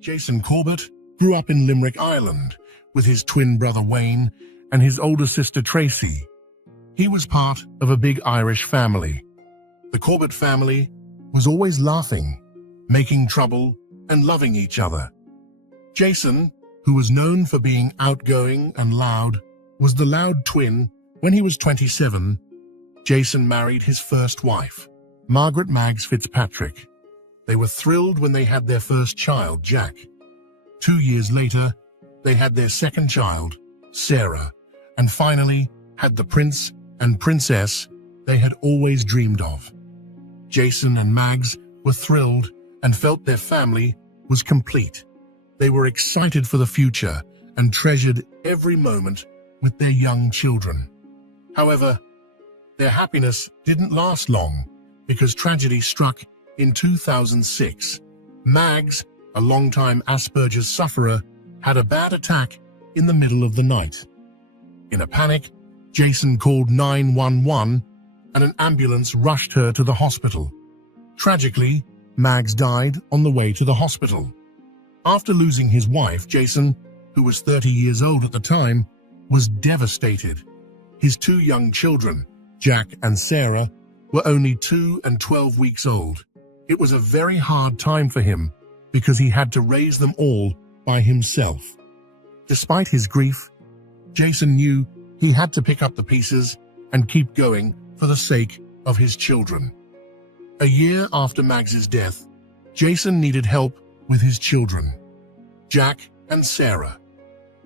Jason Corbett grew up in Limerick, Ireland, with his twin brother Wayne and his older sister Tracy. He was part of a big Irish family. The Corbett family was always laughing, making trouble, and loving each other. Jason, who was known for being outgoing and loud, was the loud twin. When he was 27, Jason married his first wife, Margaret Maggs Fitzpatrick. They were thrilled when they had their first child, Jack. 2 years later, they had their second child, Sarah, and finally had the prince and princess they had always dreamed of. Jason and Maggs were thrilled and felt their family was complete. They were excited for the future and treasured every moment with their young children. However, their happiness didn't last long because tragedy struck in 2006. Maggs, a longtime Asperger's sufferer, had a bad attack in the middle of the night. In a panic, Jason called 911 and an ambulance rushed her to the hospital. Tragically, Maggs died on the way to the hospital. After losing his wife, Jason, who was 30 years old at the time, was devastated. His 2 young children, Jack and Sarah, were only 2 and 12 weeks old. It was a very hard time for him because he had to raise them all by himself. Despite his grief, Jason knew he had to pick up the pieces and keep going for the sake of his children. A year after Maggs's death, Jason needed help with his children, Jack and Sarah.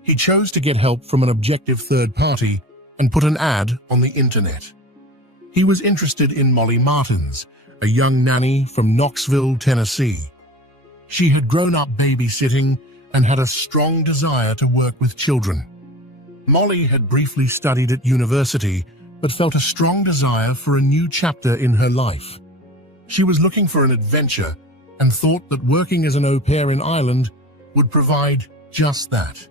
He chose to get help from an objective third party and put an ad on the internet. He was interested in Molly Martins, a young nanny from Knoxville, Tennessee. She had grown up babysitting and had a strong desire to work with children. Molly had briefly studied at university, but felt a strong desire for a new chapter in her life. She was looking for an adventure and thought that working as an au pair in Ireland would provide just that.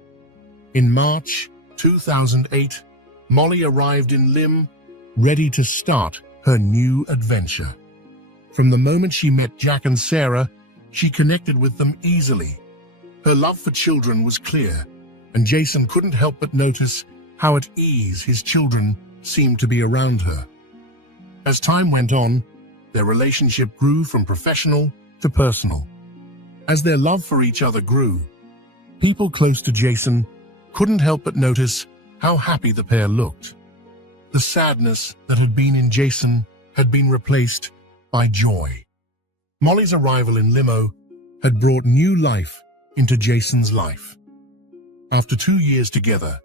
In March 2008, Molly arrived in Lim, ready to start her new adventure. From the moment she met Jack and Sarah, she connected with them easily. Her love for children was clear, and Jason couldn't help but notice how at ease his children seemed to be around her. As time went on, their relationship grew from professional to personal. As their love for each other grew, people close to Jason couldn't help but notice how happy the pair looked. The sadness that had been in Jason had been replaced by joy. Molly's arrival in Limo had brought new life into Jason's life. After 2 years together,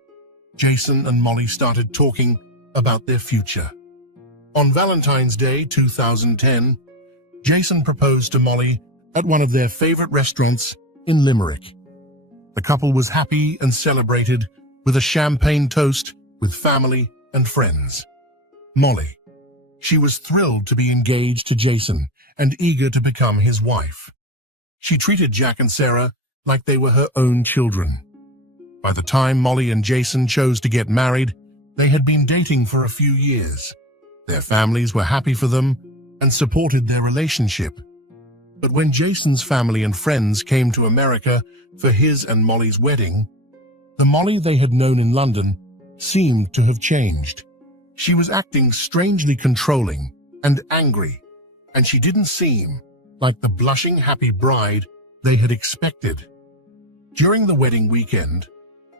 Jason and Molly started talking about their future. On Valentine's Day 2010, Jason proposed to Molly at one of their favorite restaurants in Limerick. The couple was happy and celebrated with a champagne toast with family and friends. Molly. She was thrilled to be engaged to Jason and eager to become his wife. She treated Jack and Sarah like they were her own children. By the time Molly and Jason chose to get married, they had been dating for a few years. Their families were happy for them and supported their relationship. But when Jason's family and friends came to America for his and Molly's wedding, the Molly they had known in London seemed to have changed. She was acting strangely controlling and angry, and she didn't seem like the blushing happy bride they had expected. During the wedding weekend,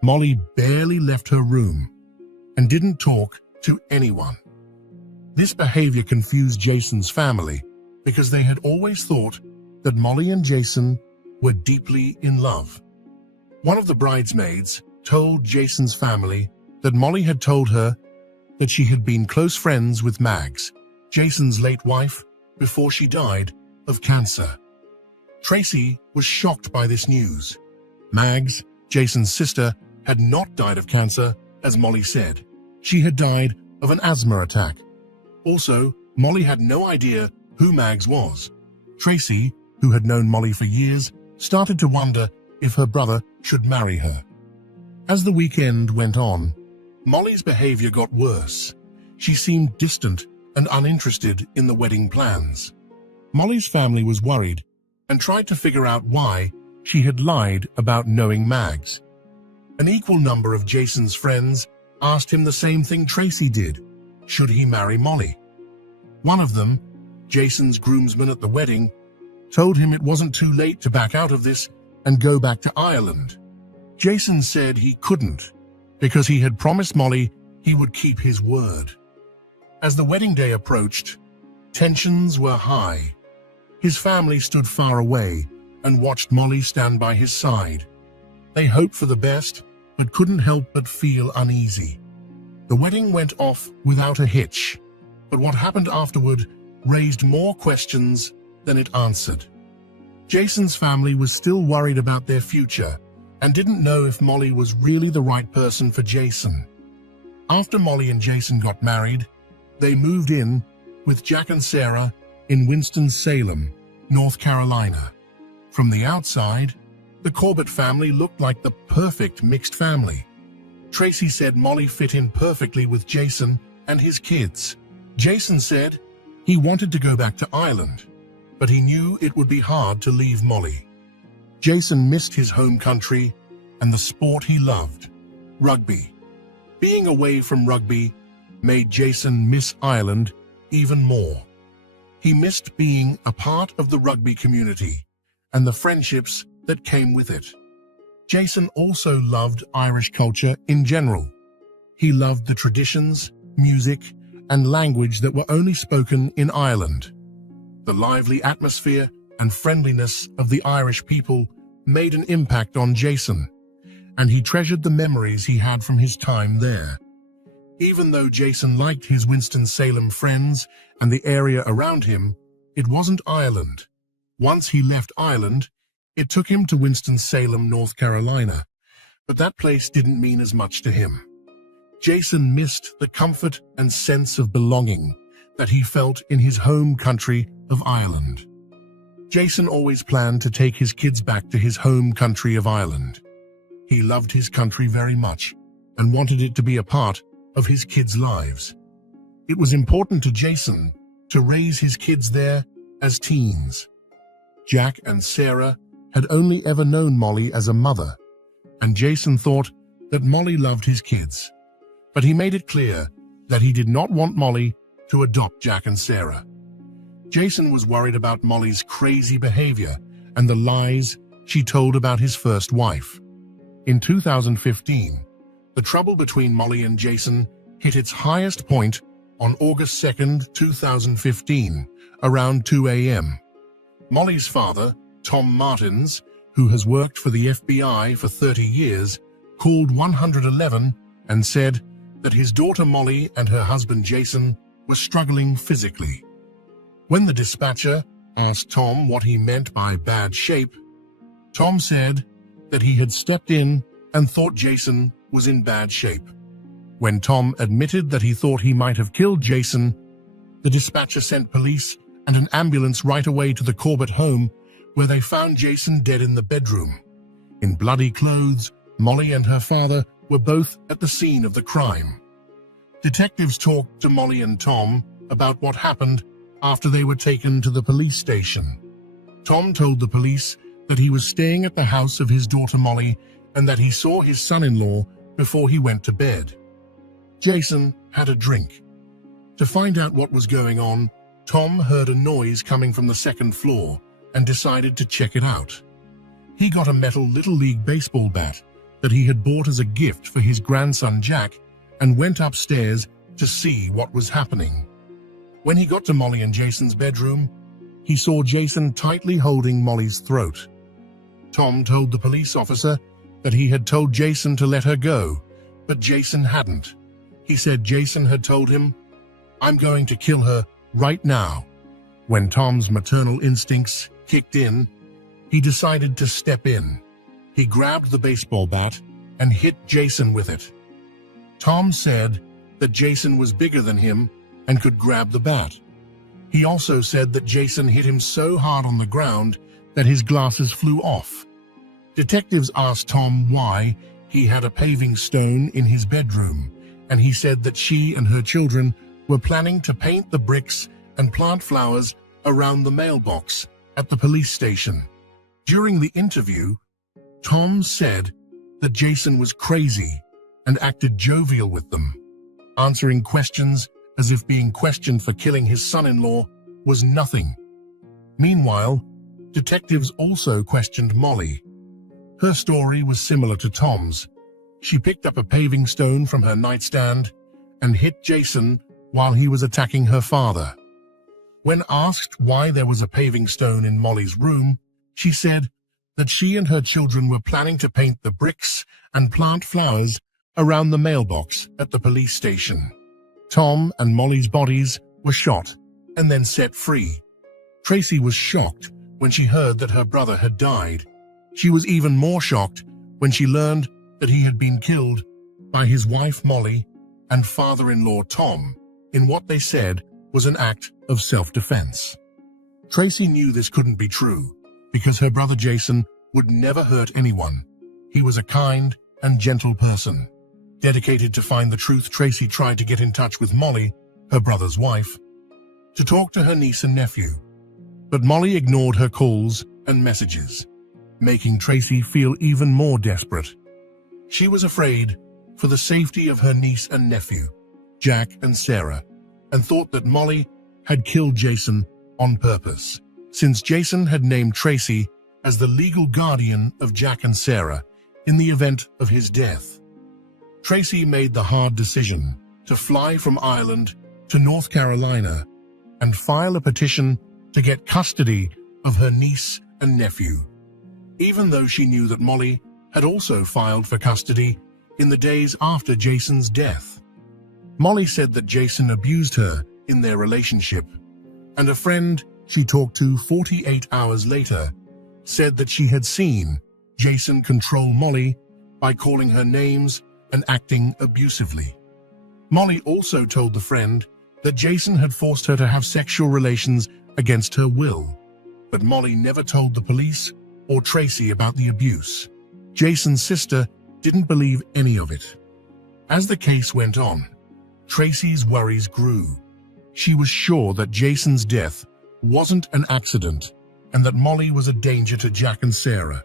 Molly barely left her room and didn't talk to anyone. This behavior confused Jason's family because they had always thought that Molly and Jason were deeply in love. One of the bridesmaids told Jason's family that Molly had told her that she had been close friends with Maggs, Jason's late wife, before she died of cancer. Tracy was shocked by this news. Maggs, Jason's sister, had not died of cancer, as Molly said. She had died of an asthma attack. Also, Molly had no idea who Maggs was. Tracy, who had known Molly for years, started to wonder if her brother should marry her. As the weekend went on, Molly's behavior got worse. She seemed distant and uninterested in the wedding plans. Molly's family was worried and tried to figure out why she had lied about knowing Mags. An equal number of Jason's friends asked him the same thing Tracy did. Should he marry Molly? One of them, Jason's groomsman at the wedding, told him it wasn't too late to back out of this and go back to Ireland. Jason said he couldn't because he had promised Molly he would keep his word. As the wedding day approached, tensions were high. His family stood far away and watched Molly stand by his side. They hoped for the best, but couldn't help but feel uneasy. The wedding went off without a hitch, but what happened afterward raised more questions than it answered. Jason's family was still worried about their future and didn't know if Molly was really the right person for Jason. After Molly and Jason got married, they moved in with Jack and Sarah in Winston-Salem, North Carolina. From the outside, the Corbett family looked like the perfect mixed family. Tracy said Molly fit in perfectly with Jason and his kids. Jason said he wanted to go back to Ireland, but he knew it would be hard to leave Molly. Jason missed his home country and the sport he loved, rugby. Being away from rugby made Jason miss Ireland even more. He missed being a part of the rugby community and the friendships that came with it. Jason also loved Irish culture in general. He loved the traditions, music, and language that were only spoken in Ireland. The lively atmosphere and friendliness of the Irish people made an impact on Jason, and he treasured the memories he had from his time there. Even though Jason liked his Winston-Salem friends and the area around him, it wasn't Ireland. Once he left Ireland, it took him to Winston-Salem, North Carolina, but that place didn't mean as much to him. Jason missed the comfort and sense of belonging that he felt in his home country of Ireland. Jason always planned to take his kids back to his home country of Ireland. He loved his country very much and wanted it to be a part of his kids' lives. It was important to Jason to raise his kids there as teens. Jack and Sarah had only ever known Molly as a mother, and Jason thought that Molly loved his kids. But he made it clear that he did not want Molly to adopt Jack and Sarah. Jason was worried about Molly's crazy behavior and the lies she told about his first wife. In 2015, the trouble between Molly and Jason hit its highest point on August 2nd, 2015, around 2 a.m. Molly's father, Tom Martins, who has worked for the FBI for 30 years, called 111 and said that his daughter Molly and her husband Jason were struggling physically. When the dispatcher asked Tom what he meant by bad shape, Tom said that he had stepped in and thought Jason was in bad shape. When Tom admitted that he thought he might have killed Jason, the dispatcher sent police and an ambulance right away to the Corbett home, where they found Jason dead in the bedroom. In bloody clothes, Molly and her father were both at the scene of the crime. Detectives talked to Molly and Tom about what happened after they were taken to the police station. Tom told the police that he was staying at the house of his daughter Molly and that he saw his son-in-law before he went to bed. Jason had a drink. To find out what was going on, Tom heard a noise coming from the second floor and decided to check it out. He got a metal Little League baseball bat that he had bought as a gift for his grandson Jack and went upstairs to see what was happening. When he got to Molly and Jason's bedroom, he saw Jason tightly holding Molly's throat. Tom told the police officer that he had told Jason to let her go, but Jason hadn't. He said Jason had told him, "I'm going to kill her right now." When Tom's maternal instincts kicked in, he decided to step in. He grabbed the baseball bat and hit Jason with it. Tom said that Jason was bigger than him and could grab the bat. He also said that Jason hit him so hard on the ground that his glasses flew off. Detectives asked Tom why he had a paving stone in his bedroom, and he said that she and her children were planning to paint the bricks and plant flowers around the mailbox at the police station. During the interview, Tom said that Jason was crazy and acted jovial with them, answering questions as if being questioned for killing his son-in-law was nothing. Meanwhile, detectives also questioned Molly. Her story was similar to Tom's. She picked up a paving stone from her nightstand and hit Jason while he was attacking her father. When asked why there was a paving stone in Molly's room, she said that she and her children were planning to paint the bricks and plant flowers around the mailbox at the police station. Tom and Molly's bodies were shot and then set free. Tracy was shocked when she heard that her brother had died. She was even more shocked when she learned that he had been killed by his wife Molly and father-in-law Tom in what they said was an act of self-defense. Tracy knew this couldn't be true because her brother Jason would never hurt anyone. He was a kind and gentle person. Dedicated to find the truth, Tracy tried to get in touch with Molly, her brother's wife, to talk to her niece and nephew. But Molly ignored her calls and messages, making Tracy feel even more desperate. She was afraid for the safety of her niece and nephew, Jack and Sarah, and thought that Molly had killed Jason on purpose, since Jason had named Tracy as the legal guardian of Jack and Sarah in the event of his death. Tracy made the hard decision to fly from Ireland to North Carolina and file a petition to get custody of her niece and nephew, even though she knew that Molly had also filed for custody in the days after Jason's death. Molly said that Jason abused her in their relationship, and a friend she talked to 48 hours later said that she had seen Jason control Molly by calling her names and acting abusively. Molly also told the friend that Jason had forced her to have sexual relations against her will, but Molly never told the police or Tracy about the abuse. Jason's sister didn't believe any of it. As the case went on, Tracy's worries grew. She was sure that Jason's death wasn't an accident and that Molly was a danger to Jack and Sarah.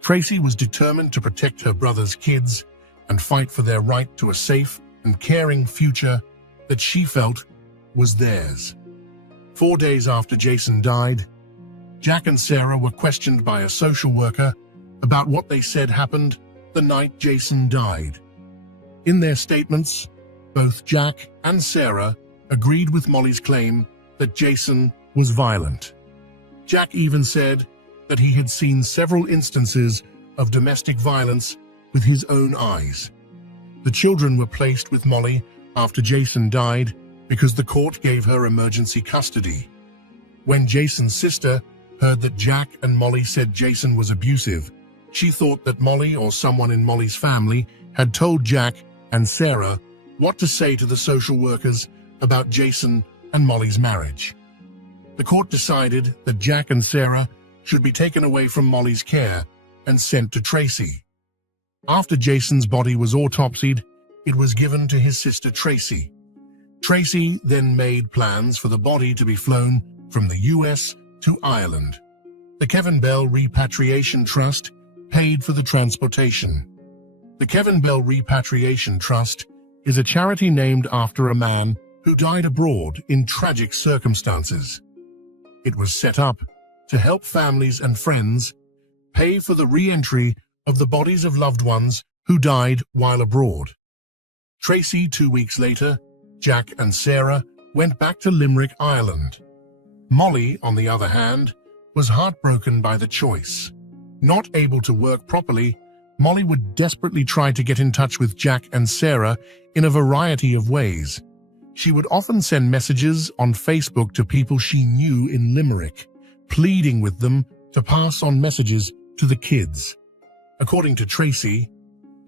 Tracy was determined to protect her brother's kids and fight for their right to a safe and caring future that she felt was theirs. 4 days after Jason died, Jack and Sarah were questioned by a social worker about what they said happened the night Jason died. In their statements, both Jack and Sarah agreed with Molly's claim that Jason was violent. Jack even said that he had seen several instances of domestic violence with his own eyes. The children were placed with Molly after Jason died because the court gave her emergency custody. When Jason's sister heard that Jack and Molly said Jason was abusive, she thought that Molly or someone in Molly's family had told Jack and Sarah what to say to the social workers about Jason and Molly's marriage. The court decided that Jack and Sarah should be taken away from Molly's care and sent to Tracy. After Jason's body was autopsied, it was given to his sister Tracy. Tracy then made plans for the body to be flown from the US to Ireland. The Kevin Bell Repatriation Trust paid for the transportation. The Kevin Bell Repatriation Trust is a charity named after a man who died abroad in tragic circumstances. It was set up to help families and friends pay for the re-entry of the bodies of loved ones who died while abroad. Tracy, 2 weeks later, Jack and Sarah went back to Limerick, Ireland. Molly, on the other hand, was heartbroken by the choice. Not able to work properly, Molly would desperately try to get in touch with Jack and Sarah in a variety of ways. She would often send messages on Facebook to people she knew in Limerick, pleading with them to pass on messages to the kids. According to Tracy,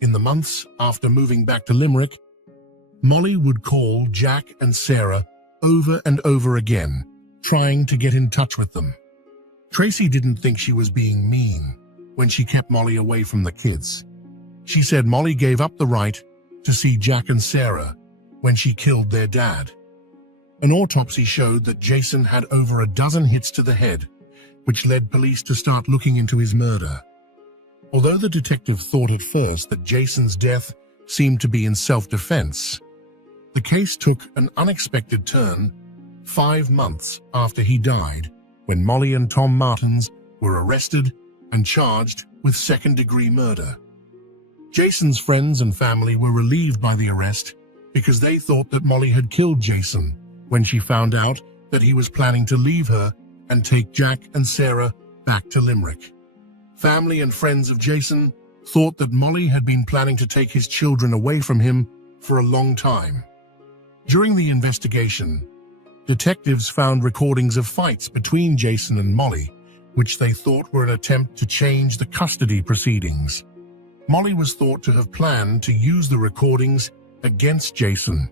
in the months after moving back to Limerick, Molly would call Jack and Sarah over and over again, trying to get in touch with them. Tracy didn't think she was being mean when she kept Molly away from the kids. She said Molly gave up the right to see Jack and Sarah when she killed their dad. An autopsy showed that Jason had over a dozen hits to the head, which led police to start looking into his murder. Although the detective thought at first that Jason's death seemed to be in self-defense, the case took an unexpected turn 5 months after he died, when Molly and Tom Martins were arrested and charged with second-degree murder. Jason's friends and family were relieved by the arrest because they thought that Molly had killed Jason when she found out that he was planning to leave her and take Jack and Sarah back to Limerick. Family and friends of Jason thought that Molly had been planning to take his children away from him for a long time. During the investigation, detectives found recordings of fights between Jason and Molly, which they thought were an attempt to change the custody proceedings. Molly was thought to have planned to use the recordings against Jason.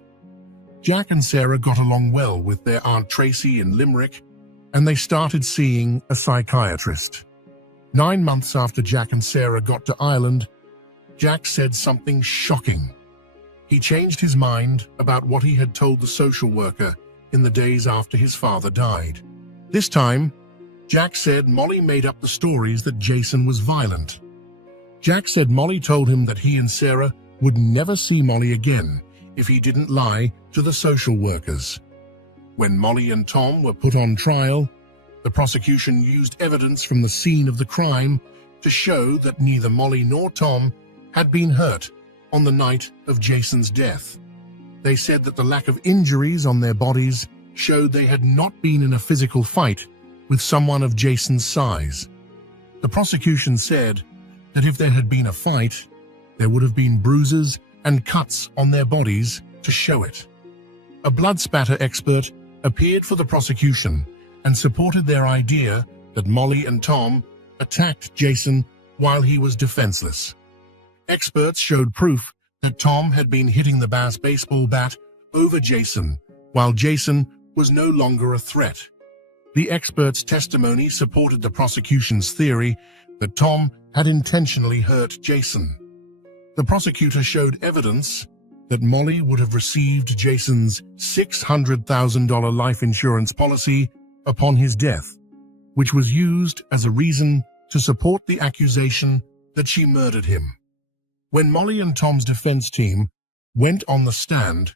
Jack and Sarah got along well with their Aunt Tracy in Limerick, and they started seeing a psychiatrist. 9 months after Jack and Sarah got to Ireland, Jack said something shocking. He changed his mind about what he had told the social worker in the days after his father died. This time, Jack said Molly made up the stories that Jason was violent. Jack said Molly told him that he and Sarah would never see Molly again if he didn't lie to the social workers. When Molly and Tom were put on trial, the prosecution used evidence from the scene of the crime to show that neither Molly nor Tom had been hurt on the night of Jason's death. They said that the lack of injuries on their bodies showed they had not been in a physical fight with someone of Jason's size. The prosecution said that if there had been a fight, there would have been bruises and cuts on their bodies to show it. A blood spatter expert appeared for the prosecution and supported their idea that Molly and Tom attacked Jason while he was defenseless. Experts showed proof that Tom had been hitting the baseball bat over Jason while Jason was no longer a threat. The experts' testimony supported the prosecution's theory that Tom had intentionally hurt Jason. The prosecutor showed evidence that Molly would have received Jason's $600,000 life insurance policy upon his death, which was used as a reason to support the accusation that she murdered him. When Molly and Tom's defense team went on the stand,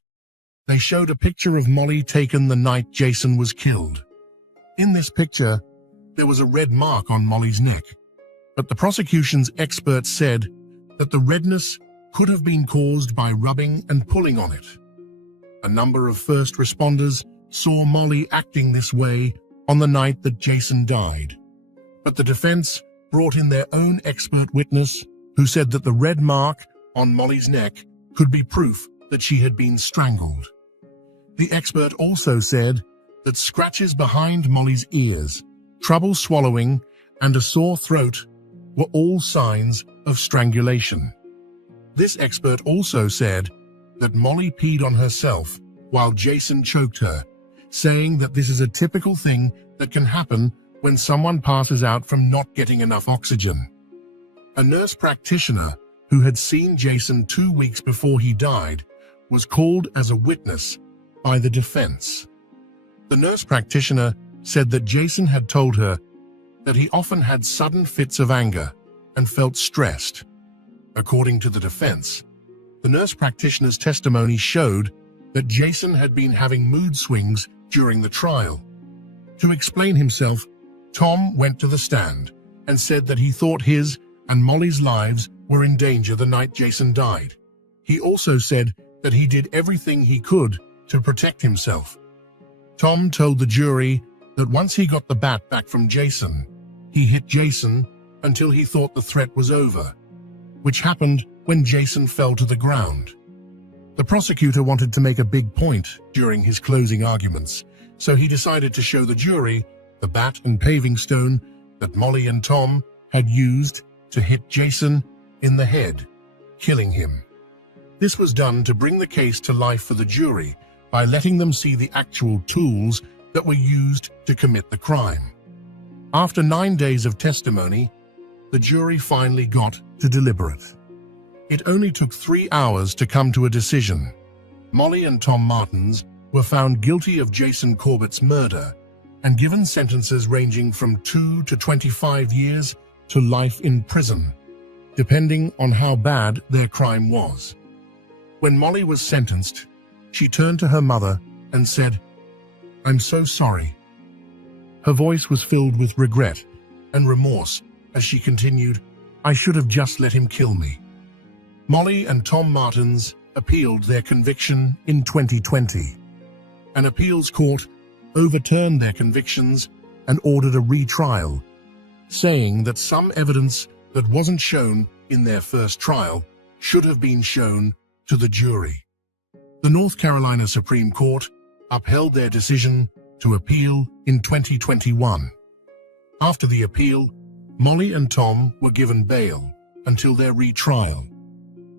they showed a picture of Molly taken the night Jason was killed. In this picture, there was a red mark on Molly's neck, but the prosecution's experts said that the redness could have been caused by rubbing and pulling on it. A number of first responders saw Molly acting this way on the night that Jason died, but the defense brought in their own expert witness who said that the red mark on Molly's neck could be proof that she had been strangled. The expert also said that scratches behind Molly's ears, trouble swallowing, and a sore throat were all signs of strangulation. This expert also said that Molly peed on herself while Jason choked her, saying that this is a typical thing that can happen when someone passes out from not getting enough oxygen. A nurse practitioner who had seen Jason 2 weeks before he died was called as a witness by the defense. The nurse practitioner said that Jason had told her that he often had sudden fits of anger and felt stressed. According to the defense, the nurse practitioner's testimony showed that Jason had been having mood swings during the trial. To explain himself, Tom went to the stand and said that he thought his and Molly's lives were in danger the night Jason died. He also said that he did everything he could to protect himself. Tom told the jury that once he got the bat back from Jason, he hit Jason until he thought the threat was over, which happened when Jason fell to the ground. The prosecutor wanted to make a big point during his closing arguments, so he decided to show the jury the bat and paving stone that Molly and Tom had used to hit Jason in the head, killing him. This was done to bring the case to life for the jury by letting them see the actual tools that were used to commit the crime. After 9 days of testimony, the jury finally got to deliberate. It only took 3 hours to come to a decision. Molly and Tom Martins were found guilty of Jason Corbett's murder and given sentences ranging from 2 to 25 years to life in prison, depending on how bad their crime was. When Molly was sentenced, she turned to her mother and said, "I'm so sorry." Her voice was filled with regret and remorse as she continued, "I should have just let him kill me." Molly and Tom Martins appealed their conviction in 2020. An appeals court overturned their convictions and ordered a retrial, saying that some evidence that wasn't shown in their first trial should have been shown to the jury. The North Carolina Supreme Court upheld their decision to appeal in 2021. After the appeal, Molly and Tom were given bail until their retrial.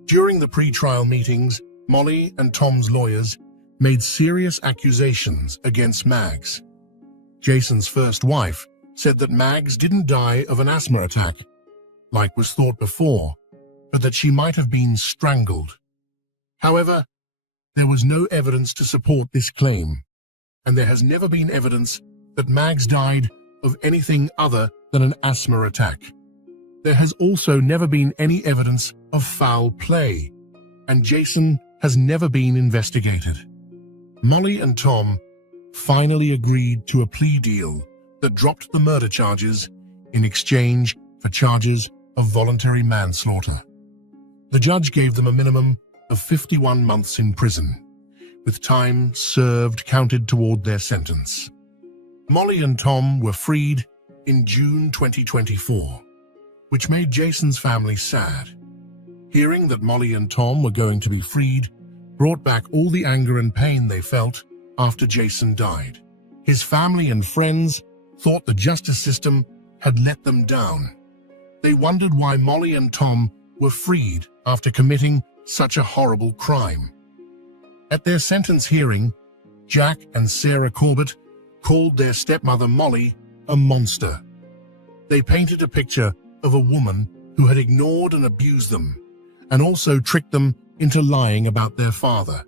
During the pre-trial meetings, Molly and Tom's lawyers made serious accusations against Mags. Jason's first wife said that Mags didn't die of an asthma attack, like was thought before, but that she might have been strangled. However, there was no evidence to support this claim, and there has never been evidence that Mags died of anything other than an asthma attack. There has also never been any evidence of foul play, and Jason has never been investigated. Molly and Tom finally agreed to a plea deal that dropped the murder charges in exchange for charges of voluntary manslaughter. The judge gave them a minimum of 51 months in prison, with time served counted toward their sentence. Molly and Tom were freed in June 2024, which made Jason's family sad. Hearing that Molly and Tom were going to be freed brought back all the anger and pain they felt after Jason died. His family and friends thought the justice system had let them down. They wondered why Molly and Tom were freed after committing such a horrible crime. At their sentence hearing, Jack and Sarah Corbett called their stepmother Molly a monster. They painted a picture of a woman who had ignored and abused them, and also tricked them into lying about their father.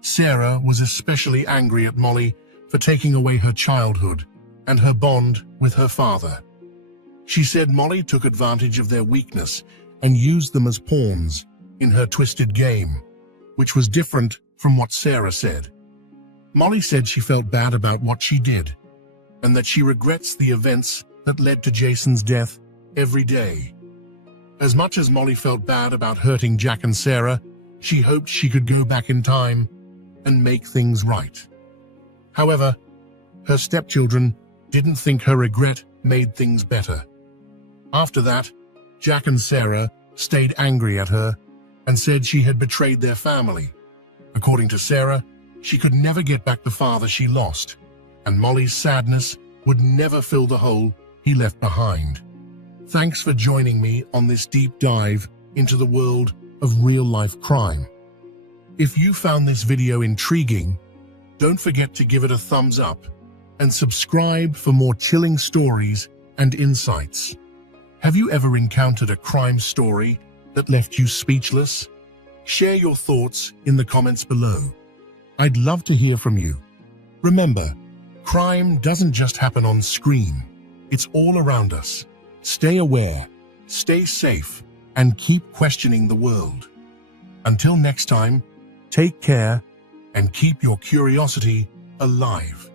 Sarah was especially angry at Molly for taking away her childhood and her bond with her father. She said Molly took advantage of their weakness and used them as pawns in her twisted game, which was different from what Sarah said. Molly said she felt bad about what she did, and that she regrets the events that led to Jason's death every day. As much as Molly felt bad about hurting Jack and Sarah, she hoped she could go back in time and make things right. However, her stepchildren didn't think her regret made things better. After that, Jack and Sarah stayed angry at her and said she had betrayed their family. According to Sarah, she could never get back the father she lost, and Molly's sadness would never fill the hole he left behind. Thanks for joining me on this deep dive into the world of real-life crime. If you found this video intriguing, don't forget to give it a thumbs up and subscribe for more chilling stories and insights. Have you ever encountered a crime story that left you speechless? Share your thoughts in the comments below. I'd love to hear from you. Remember, crime doesn't just happen on screen. It's all around us. Stay aware, stay safe, and keep questioning the world. Until next time, take care and keep your curiosity alive.